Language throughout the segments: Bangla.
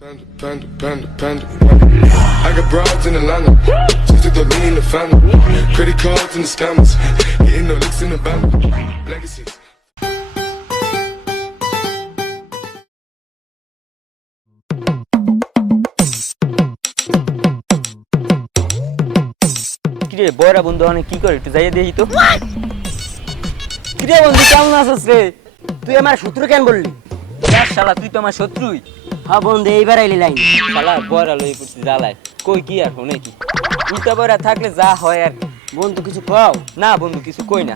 Panda. I got broads in Atlanta, just to throw me in the family. Credit cards and the scammers, getting no licks in the band. Legacies. কিরে বড়া বন্ধু অনেক কি করে একটু যাইয়ে দেখি তো। কিরে বন্ধু কেমন আছিস রে? তুই আমার শত্রু কেন বললি? শালা তুই তো আমার শত্রুই। হ্যাঁ বন্ধু এইবার আইলি লাইন। শালা বড়া লই পড়ছি জ্বালায় কই কি আর হনে কি উল্টা বড়া থাকলে যা হয় আর। বন্ধু কিছু খাও না বন্ধু কিছু কই না।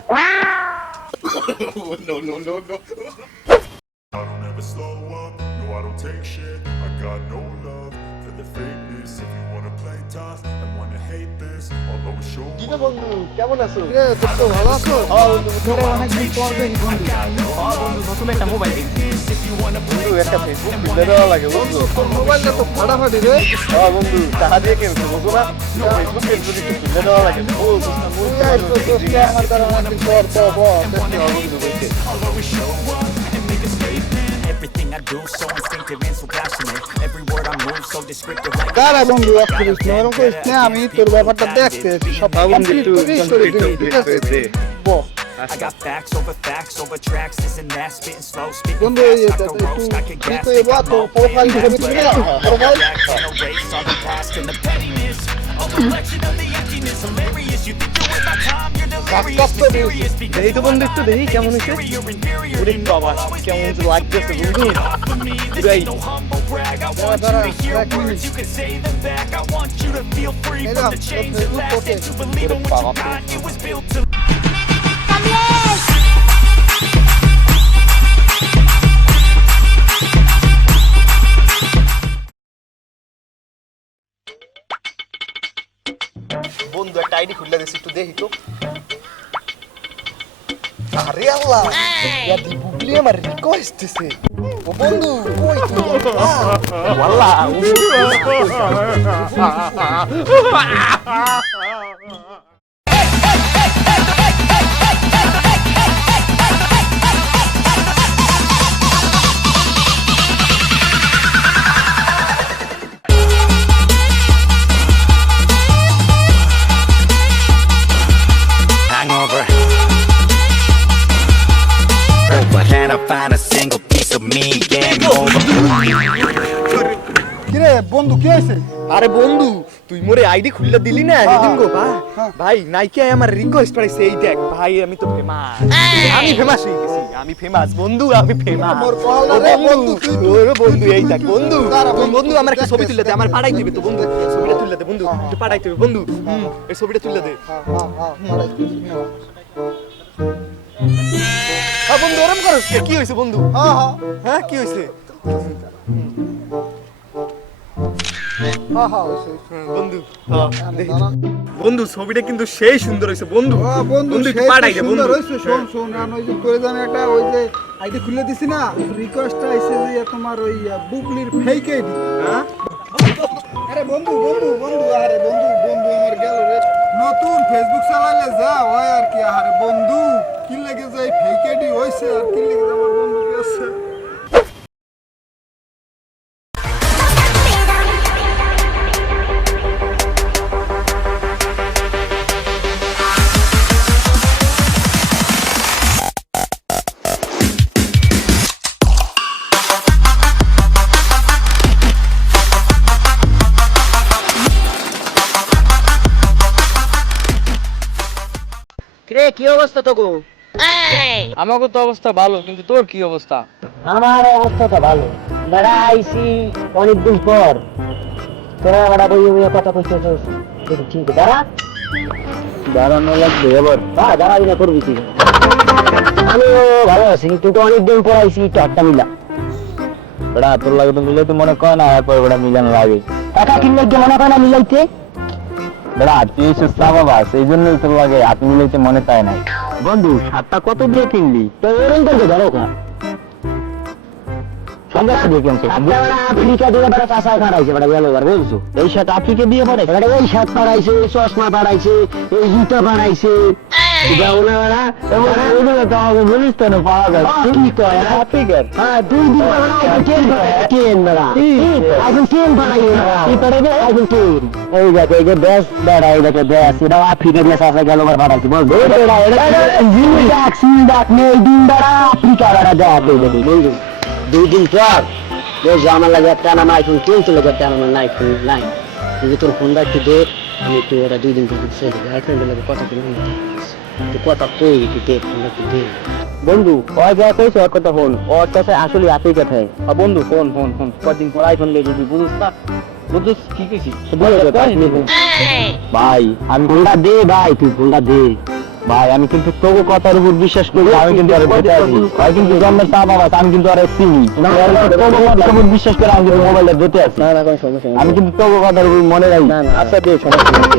I don't ever slow up, no I don't take shit. I got no love for the fakeness. If you wanna play tough and wanna hate this, I'll always show up. বন্ধু কেমন আছো? তুই তো ভালো আছো? তোরে অনেকদিন পর দেখি বন্ধু। নতুন একটা মোবাইল কিনছি। বন্ধু একটা ফেসবুক খুলে দেওয়া লাগে বন্ধু। মোবাইলটা তো ফাটাফাটি রে। হ্যাঁ বন্ধু টাকা দিয়ে কিনছো বুঝো না? ফেসবুক একটু খুলে দেওয়া লাগে। ও আমার দ্বারা অনেকদিন পর দেখতে হবে বন্ধু বলতে। Everything I do so instinctive and so passionate. Every word I move so descriptive like দাঁড়া বন্ধু করিস না এরকম করিস না আমি তোর ব্যাপারটা দেখতে সব কমপ্লিট করে দিই ঠিক আছে বল I got facts over tracks. Isn't that spitting slow? Speaking বন্ধু এই fast like a roast. I can তুই gas তো এবার তো প্রোফাইল ছবি তুলে দাও profile erase all the past and the pettiness. A reflection of the emptiness. Hilarious. You think you're worth my time? You're delirious. Mysterious because এই তো বন্ধু একটু দেখি কেমন হইছে ওরে বাবা কেমন লাগতেছে বন্ধু this ain't no humble brag. I want you to hear words. You can say them back. I want you to feel free from the chains that last and to believe in what you got. It was built to বন্ধু একটা আইডি খুলে দিছি একটু দেখি তো আরে আল্লাহ ইয়া দি বুবলি আমার রিকোয়েস্ট দিছে ও বন্ধু কই তুই ওয়াল্লাহ hangover. Can I find a single piece of me? Game over. কিরে বন্ধু কি হইছে আরে বন্ধু তুই মোরে আইডি খুললে দিলি না সেদিন গো ভাই নাইকে আমার রিকোয়েস্ট পাইছে এই দেখ ভাই আমি তো ফেমাস আমি ফেমাস হয়ে গেছি আমি ফেমাস বন্ধু আমি ফেমাস মোর কহলা রে বন্ধু ওরে বন্ধু এই দেখ বন্ধু বন্ধু আমার একটা ছবি তুলে দে আমার পাঠাই দিবে তো বন্ধু ছবিটা তুলে দে বন্ধু একটু পাঠাই দিবে বন্ধু এই ছবিটা তুলে দে হ্যাঁ বন্ধু ওরম করস কি হইছে বন্ধু হ্যাঁ কি হইছে বন্ধু বন্ধু ছবিটা কিন্তু সেই সুন্দর হয়েছে বন্ধু বন্ধু একটু পাঠাই দে বন্ধু শোন শোন আমি ওই যে তোরে আমি একটা ওই যে আইডি খুলে দিছি না রিকোয়েস্টটা আইছে যে তোমার ওই বুকলির ফেক আইডি হ্যাঁ আরে বন্ধু আরে বন্ধু আমার গেল রে নতুন ফেসবুক চালাইলে যা হয় আর কি আরে বন্ধু কি লাগে যে ফেক আইডি হইছে আর কি লাগে আমার বন্ধু গেছে কিরে কি অবস্থা তোগো? আমাকে তো অবস্থা ভালো কিন্তু তোর কি অবস্থা? আমার অবস্থা তো ভালো দাঁড়া আইসি অনেকদিন পর তোরা বড় বই কথা কইছিস ঠিক দাঁড়ানো লাগবে এবার দাঁড়াবি না করবি কি আমিও ভালো আছি কিন্তু অনেকদিন পর আইসি একটু আড্ডা মিলা বড়া তোর লাগে তো মিলে তো মনে কয় না এরপর বড়া মিলান লাগে টাকা কিনলে কি মনে কয় না মিলাইতে বড়া তুই সুস্থা বাবা সেই জন্যই তোর লাগে হাত মিলাইতে মনে চায় না বন্ধু সাতটা কত দিয়ে কিনলি তো এরকম করতে ধরো না সংঘাত দিয়ে কিনছে আফ্রিকা দিয়ে বড় কাঁচা খাড়াইছে বড় গেল আর বলছো এই সাত আফ্রিকা দিয়ে পড়ে বড় এই সাত পাড়াইছে চশমা পাড়াইছে এই জুতা পাড়াইছে যাও না বেড়া এমন ওগুলো তো আমাকে বলিস তো না পাওয়া যায় কি কয় আফ্রিকার হ্যাঁ 2 দিন পর না কেন বেড়া এখন কেন বানাই কি করে বে এখন কেন এই দেখো এই যে বেশ বেড়া এই দেখো বেশ এটা আফ্রিকার দেশ আছে গেল বার বাড়াইছি বল বেড়া এটা জিন্দাক নেই দিন বেড়া আফ্রিকা বেড়া যা দেখি বল 2 দিন পর বেশ আমার লাগে একটা না আইফোন কিনতে লাগে একটা না আইফোন নাই তুই তোর ফোন রাখতে দে আমি তো ওরা 2 দিন পর ছেড়ে দেব গার্লফ্রেন্ডের লাগে কথা বলি তো কথা কই কি দে ফোন রাখতে দে বন্ধু ওই যা কইছ ওর কথা ফোন ওর কাছে আসলে আপনি কথাই বন্ধু ফোন ফোন ফোন কতদিন পর আইফোন লে যদি বুঝছ না বুঝছ কি কইছি ভাই আমি ফোনটা দে ভাই তুই ফোনটা দে ভাই আমি কিন্তু তোর কথার উপর বিশ্বাস করি আমি কিন্তু আরে বলতে আছি ভাই কিন্তু জন্মের তা বাবা আমি কিন্তু আরে চিনি তোর কথার উপর বিশ্বাস করে আমি মোবাইলটা দিতে আছি না না কোনো সমস্যা নেই আমি কিন্তু তোর কথার উপর মনে রাখি না আচ্ছা দে সমস্যা নেই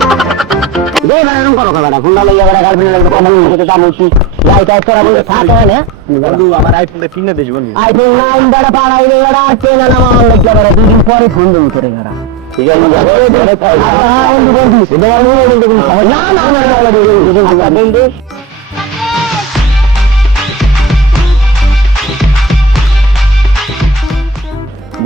দে ভাই এরকম করো না ফোনটা লইয়া বড় গার্লফ্রেন্ড লাগে কথা বলতে জানো তুই যাই কাজ করা বলে থাকে না বন্ধু আমার আইফোনটা কিনে দিস বন্ধু আইফোন 9 বড় পাড়াই রে বড় কেনা না আমার লাগে বড় 2 দিন পরে ফোন দেব করে গরা ঠিক আছে বন্ধু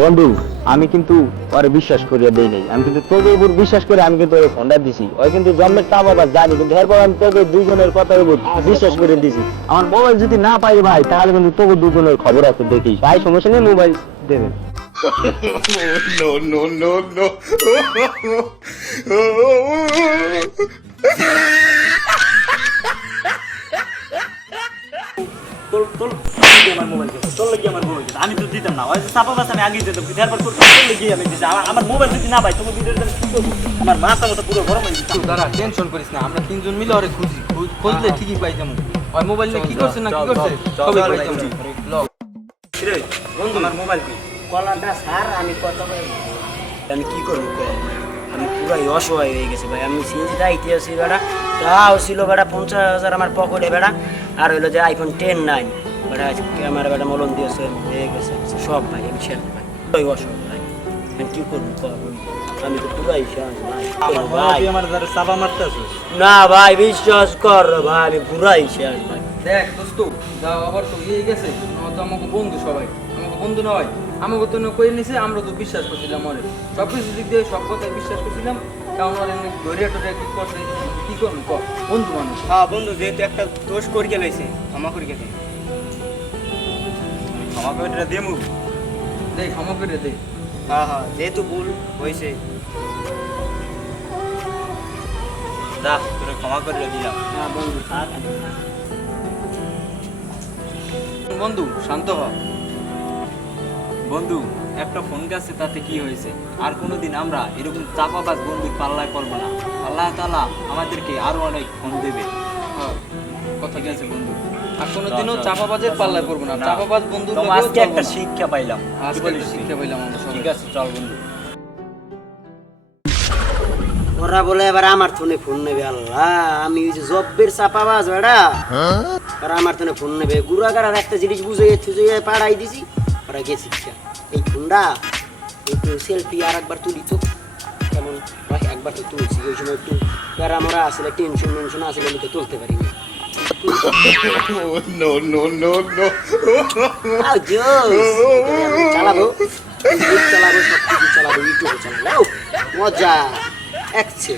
বন্ধু আমি কিন্তু ওরে বিশ্বাস করিয়া দেই নাই আমি কিন্তু তোদের উপর বিশ্বাস করে আমি কিন্তু ওরে ফোনটা দিছি ওই কিন্তু জন্মের তা বাবা জানি কিন্তু এরপর আমি তোদের দুইজনের কথার উপর বিশ্বাস করে দিছি আমার মোবাইল যদি না পাই ভাই তাহলে কিন্তু তোদের দুজনের খবর আছে দেখিস ভাই সমস্যা নেই মোবাইল দেবেন No, no, no, no. আমি তো দিতাম না ওই চাপা বাস আমি আগে দিতাম তারপর তোর গিয়ে আমি দিছি আমার মোবাইল যদি না পাই তোমার ভিডিওটা কি করবো আমার মাথা মতো পুরো গরম হয়ে গেছে দাঁড়া টেনশন করিস না আমরা তিনজন মিলে ওরে খুঁজলে ঠিকই পাই যাবো ওই মোবাইলে কি করছে না কি করছে সবই পাই যাবো রে বন্ধু আমার মোবাইল কি কলাটা স্যার আমি কত আমি কি করবো আমি পুরাই অসহায় হয়ে গেছি ভাই আমি সিনজিটা ইতিহাসী বেড়া তাও ছিল বেড়া 50,000 আমার পকেটে বেড়া আর হইলো যে আইফোন 10 নাই বেড়া ক্যামেরা বেড়া মলন দিয়েছে হয়ে গেছে সব ভাই আমি শেষ ভাই ওই অসহায় ভাই আমি কি করবো আমি তো পুরাই শেষ ভাই ভাই আমার যারা চাপা মারতেছে না ভাই বিশ্বাস কর ভাই আমি পুরাই শেষ ভাই দেখ দোস্ত যাও আবার তো ইয়ে গেছে তো আমাকে বন্ধু সবাই আমাকে বন্ধু নয় আমাকে তো কই নিছে আমরা তো বিশ্বাস করছিলাম ওরে সব কিছু দিক দিয়ে সব কথায় বিশ্বাস করছিলাম কারণ ওর এমনি ধরিয়া টরিয়া কি করছে কি করবো কর বন্ধু মানুষ হ্যাঁ বন্ধু যেহেতু একটা দোষ করি গেলাইছে ক্ষমা করি গেছে ক্ষমা করে দেমু দে ক্ষমা করে দে হ্যাঁ হ্যাঁ যেহেতু ভুল হয়েছে দা তোরে ক্ষমা করে দিলাম হ্যাঁ বন্ধু বন্ধু শান্ত হ বন্ধু একটা ফোন গেছে তাতে কি হয়েছে আর কোনোদিন আমরা এরকম চাপাবাজ বন্ধুর পাল্লায় পড়বো না আল্লাহ তাআলা আমাদেরকে আরো অনেক ফোন দেবে কথা গেছে বন্ধু আর কোনোদিনও চাপাবাজের পাল্লায় পড়বো না চাপাবাজ বন্ধু আজকে একটা শিক্ষা পাইলাম আজকে একটা শিক্ষা পাইলাম আমরা ঠিক আছে চল বন্ধু ওরা বলে এবার আমার ফোনে ফোন নেবে আল্লাহ আমি ওই যে জব্বের চাপাবাজ বেড়া আর আমার ফোনে ফোন নেবে গুড়াগার আর একটা জিনিস বুঝে পাড়াই দিছি ওরা গেছি এই ফোনটা একটু সেলফি আর একবার তুলি তো কেমন ভাই একবার তো তুলছি ওই সময় একটু প্যারামোরা আসলে টেনশন আসলে আমি তো তুলতে পারিনি No, no, no, no. চালাবো সব কিছু চালাবো ইউটিউবে চালাবো মজা একছে